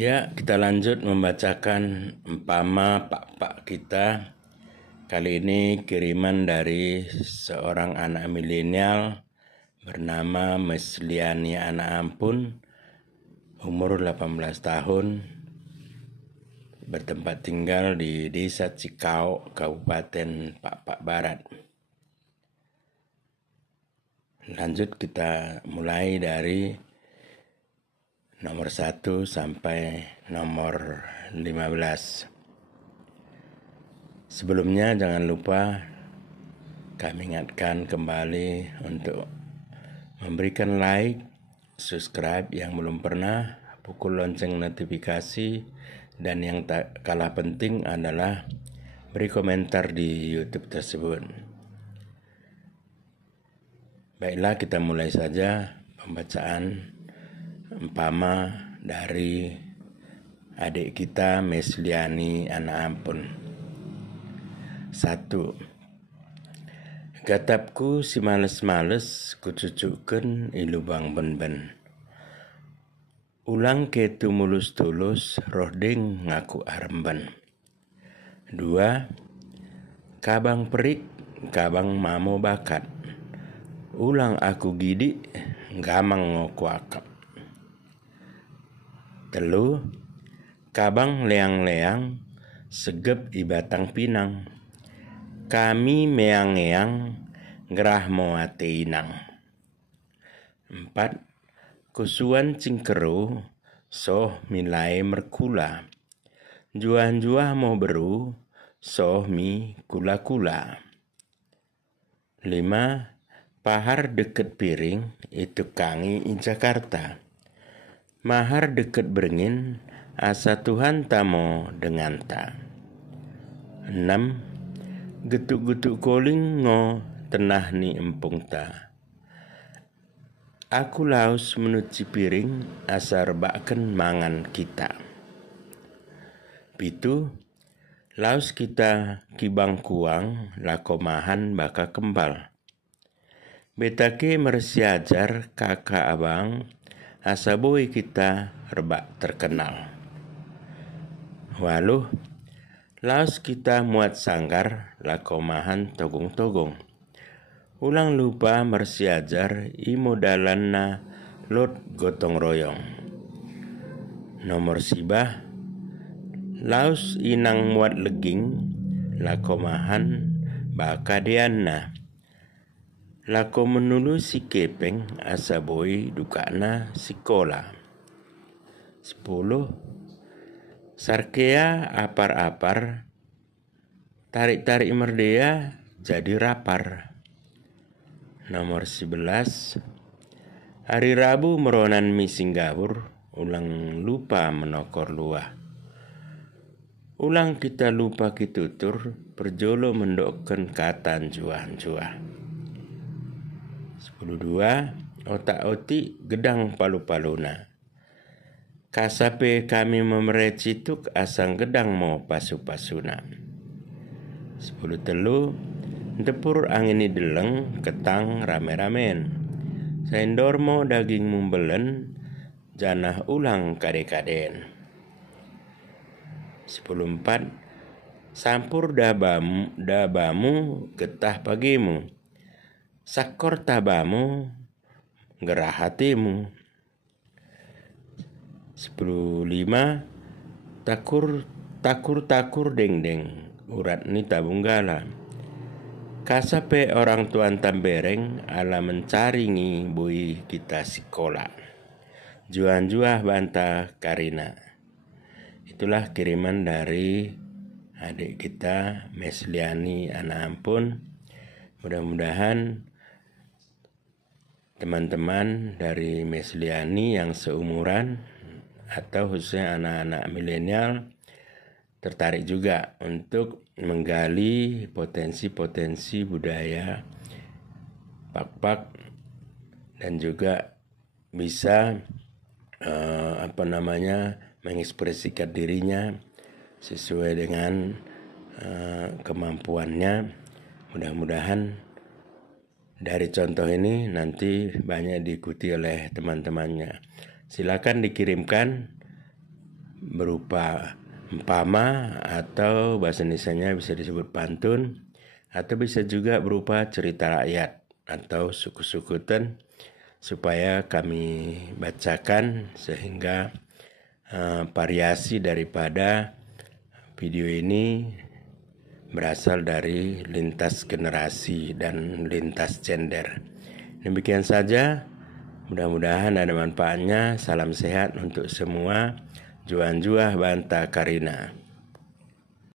Ya, kita lanjut membacakan empama pak-pak kita. Kali ini kiriman dari seorang anak milenial bernama Mesliani Anak Ampun, umur 18 tahun, bertempat tinggal di Desa Cikau, Kabupaten Pak-Pak Barat. Lanjut kita mulai dari nomor 1 sampai nomor 15. Sebelumnya jangan lupa kami ingatkan kembali untuk memberikan like, subscribe yang belum pernah, pukul lonceng notifikasi, dan yang tak kalah penting adalah beri komentar di YouTube tersebut. Baiklah, kita mulai saja pembacaan empama dari adik kita Mesliani Anak Ampun. 1. Gatapku si males-males kucucuken ilubang ben-ben. Ulang ketu mulus-tulus roh ding ngaku aremben. 2. Kabang perik, kabang mamo bakat. Ulang aku gidi, gamang ngoku akap. 3. Kabang leang-leang, segep ibatang pinang. Kami meang-eang, gerah moate inang. 4. Kusuan cingkeru, soh milai merkula. Juah-juah mau beru, soh mi kula-kula. 5. Pahar deket piring, itu kangi i Jakarta. Mahar deket beringin, asa Tuhan tamo dengan ta. 6. Getuk-getuk koling ngo tenah ni empung ta. Aku laus menuci piring, asa rebaken mangan kita. 7. Laus kita kibang kuang, lakomahan baka kembal. Betake mersiajar kakak abang, asa boy kita rebak terkenal. Waluh, laos kita muat sanggar, lakomahan togong-togong. Ulang lupa mersiajar, imodalanna lot gotong royong. Nomor sibah, laos inang muat leging, lakomahan bakadeanna. Lako menulu si kepeng, asa boy dukana sikola. 10. Sarkea apar-apar, tarik-tarik merdea jadi rapar. Nomor 11. Hari Rabu meronan mi singgabur, ulang lupa menokor luah. Ulang kita lupa kitutur, perjolo mendokken katan juah-juah. 10.2. Otak-otik gedang palu-paluna. Kasape kami memerecituk asang gedang mau pasu-pasuna. 10.3. Tepur angin deleng ketang rame-ramen. Saindor mo daging mumbelen, janah ulang kade-kaden. 10.4. Sampur dabamu getah pagimu. Sakor tabamu gerah hatimu. 10.5. Takur deng-deng, urat ni tabunggala. Kasape orang tuan tambereng, ala mencaringi bui kita sekolah. Juan-juah bantah Karina. Itulah kiriman dari adik kita Mesliani Anak Ampun. Mudah-mudahan teman-teman dari Mesliani yang seumuran atau khususnya anak-anak milenial tertarik juga untuk menggali potensi-potensi budaya pak-pak dan juga bisa mengekspresikan dirinya sesuai dengan kemampuannya. Mudah-mudahan dari contoh ini nanti banyak diikuti oleh teman-temannya. Silakan dikirimkan berupa empama atau bahasa Indonesianya bisa disebut pantun, atau bisa juga berupa cerita rakyat atau suku-sukutan, supaya kami bacakan sehingga variasi daripada video ini berasal dari lintas generasi dan lintas gender. Demikian saja, mudah-mudahan ada manfaatnya. Salam sehat untuk semua. Juan Juah Banta Karina.